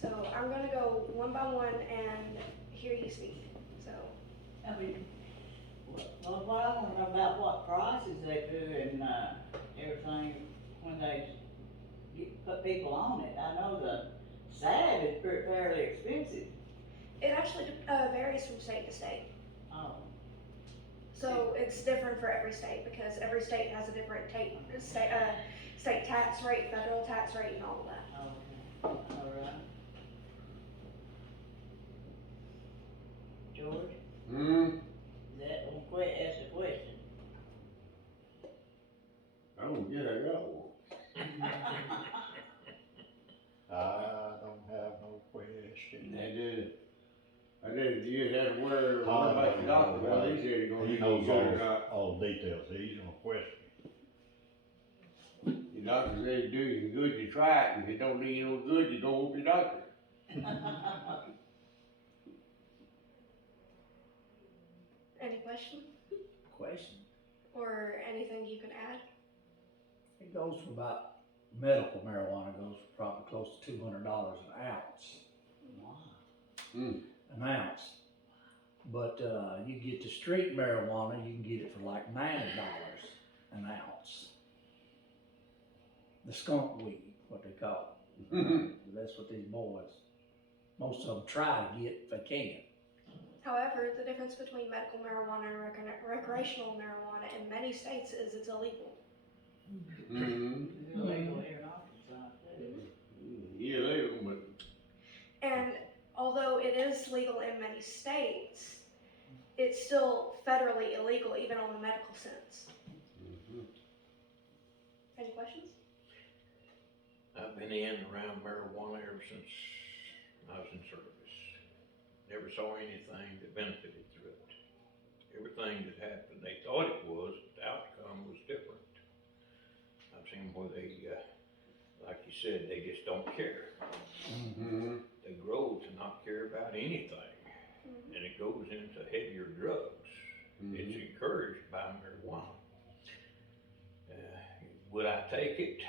So I'm gonna go one by one and hear you speak. So, I mean, what I wanna know about what prices they do and, everything when they put people on it. I know the salve is fairly expensive. it actually varies from state to state. Oh, So it's different for every state because every state has a different state tax rate, federal tax rate, and all of that. okay, alright. George, that one ask a question. Oh, yeah, I got one. I don't have no question. I did use that word, Todd what about the doctor, well, he knows, said he's gonna he give knows you good or not. all details, he's gonna question The doctor said do you good, you try it, and if it don't do you no good, you go with your doctor. Any question Question. or anything you can add? It goes for about, medical marijuana goes for probably close to $200 an ounce. Wow. An ounce. But, you get the street marijuana, you can get it for like $90 an ounce. The skunk weed, what they call it. That's what these boys, most of them try to get if they can. However, the difference between medical marijuana and recreational marijuana in many states is it's illegal. It's illegal here in Arkansas too. Yeah, legal, but And although it is legal in many states, it's still federally illegal even on the medical sense. Any questions? I've been in and around marijuana ever since I was in service. Never saw anything that benefited through it. Everything that happened, they thought it was, but the outcome was different. I've seen where they, like you said, they just don't care. They grow to not care about anything, and it goes into heavier drugs. It's encouraged by marijuana. Would I take it?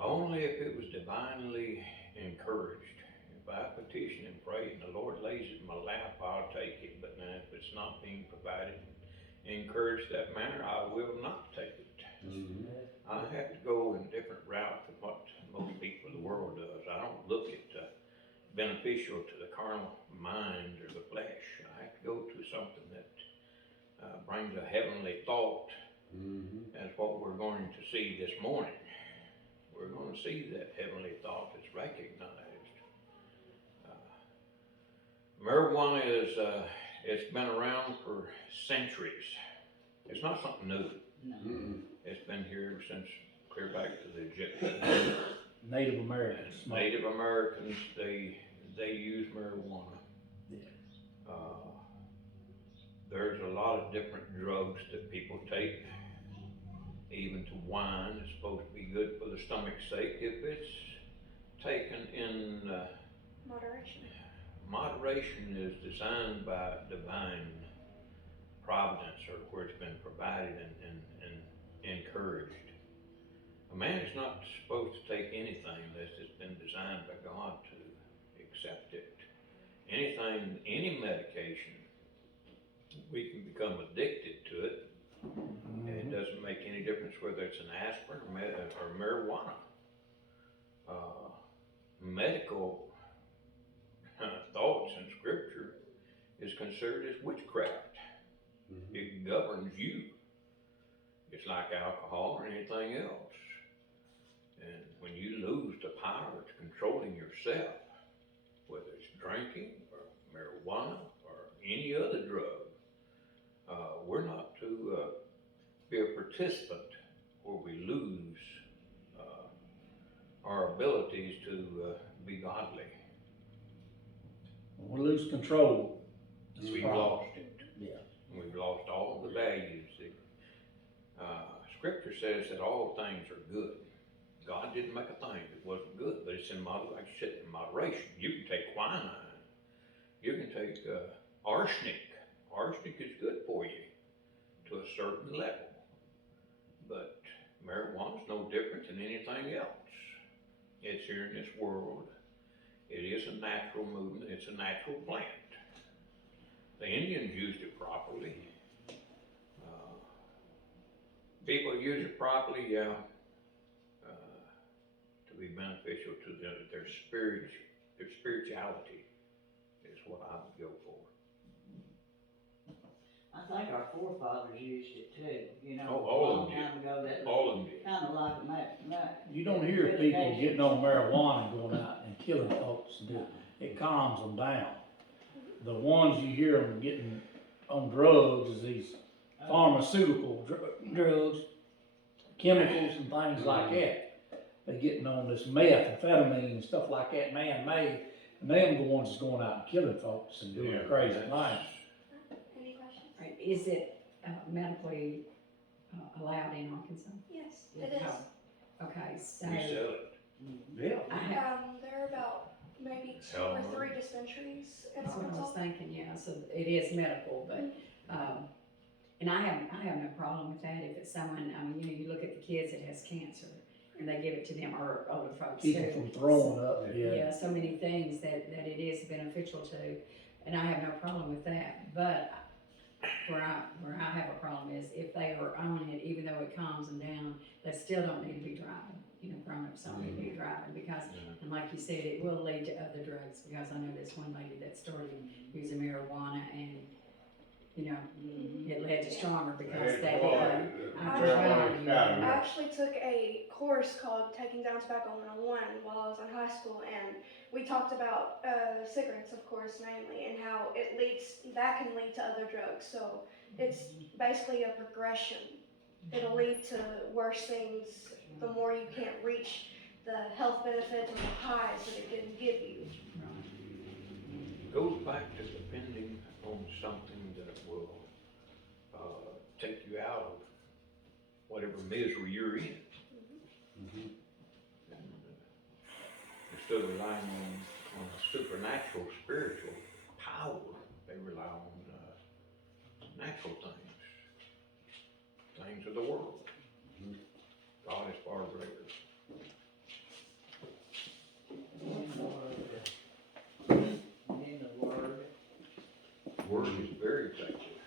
Only if it was divinely encouraged. If I petition and pray and the Lord lays it in my lap, I'll take it. But now if it's not being provided and encouraged that manner, I will not take it. I have to go in a different route than what most people in the world does. I don't look at beneficial to the carnal mind or the flesh. I have to go to something that brings a heavenly thought. That's what we're going to see this morning. We're going to see that heavenly thought is recognized. Marijuana is, it's been around for centuries. It's not something new. No. It's been here since clear back to the Egyptians. Native Americans. And Native Americans, they use marijuana. Yeah. There's a lot of different drugs that people take. Even to wine is supposed to be good for the stomach's sake if it's taken in Moderation. moderation is designed by divine providence, or where it's been provided and encouraged. A man is not supposed to take anything unless it's been designed by God to accept it. Anything, any medication, we can become addicted to it. And it doesn't make any difference whether it's an aspirin or marijuana. Medical thoughts in scripture is considered as witchcraft. It governs you. It's like alcohol or anything else. And when you lose the power to controlling yourself, whether it's drinking or marijuana or any other drug, we're not to be a participant where we lose our abilities to be godly. When we lose control, We've lost it. Yeah. We've lost all the values. Scripture says that all things are good. God didn't make a thing that wasn't good, but it's in moderation. You can take quinine. You can take arsenic. Arsenic is good for you to a certain level. But marijuana is no different than anything else. It's here in this world. It is a natural movement, it's a natural plant. The Indians used it properly. People use it properly, yeah, to be beneficial to their spirituality is what I would go for. I think our forefathers used it too, you know, Oh, a all of long them time ago, that All of them did. kinda like a You don't hear people getting on marijuana and going out and killing folks and do it. It calms them down. The ones you hear them getting on drugs is these pharmaceutical drugs, chemicals and things like that. They getting on this methamphetamine and stuff like that, man-made, and them the ones that's going out and killing folks and doing Yeah, crazy that's- things. Any questions? Right, is it medically allowed in Arkansas? Yes, it is. Okay, so We sell it. Yeah. I have, There are about maybe 2 Hell, or no. 3 dispensaries in that's what I was Arkansas. thinking, yeah, so it is medical, but, and I have no problem with that if it's someone, I mean, you know, you look at the kids that has cancer and they give it to them, or older folks too. Keep them from throwing up, yeah. Yeah, so many things that it is beneficial to, and I have no problem with that, but where I have a problem is if they are on it, even though it calms them down, they still don't need to be driving. You know, grown-ups don't need to be driving because, and like you said, it will lead to other drugs, because I know this one lady that started using marijuana and, you know, it led to stronger because It's they, hard. I'm Marijuana's trying, kind I of- actually took a course called Taking Down Tobacco 101 while I was in high school, and we talked about cigarettes, of course, mainly, and how that can lead to other drugs. So it's basically a progression. It'll lead to worse things the more you can't reach the health benefits or the highs that it can give you. Goes back to depending on something that will take you out of whatever misery you're in. And, instead of relying on a supernatural, spiritual power, they rely on natural things of the world. God is far greater. in the word. Word is very effective.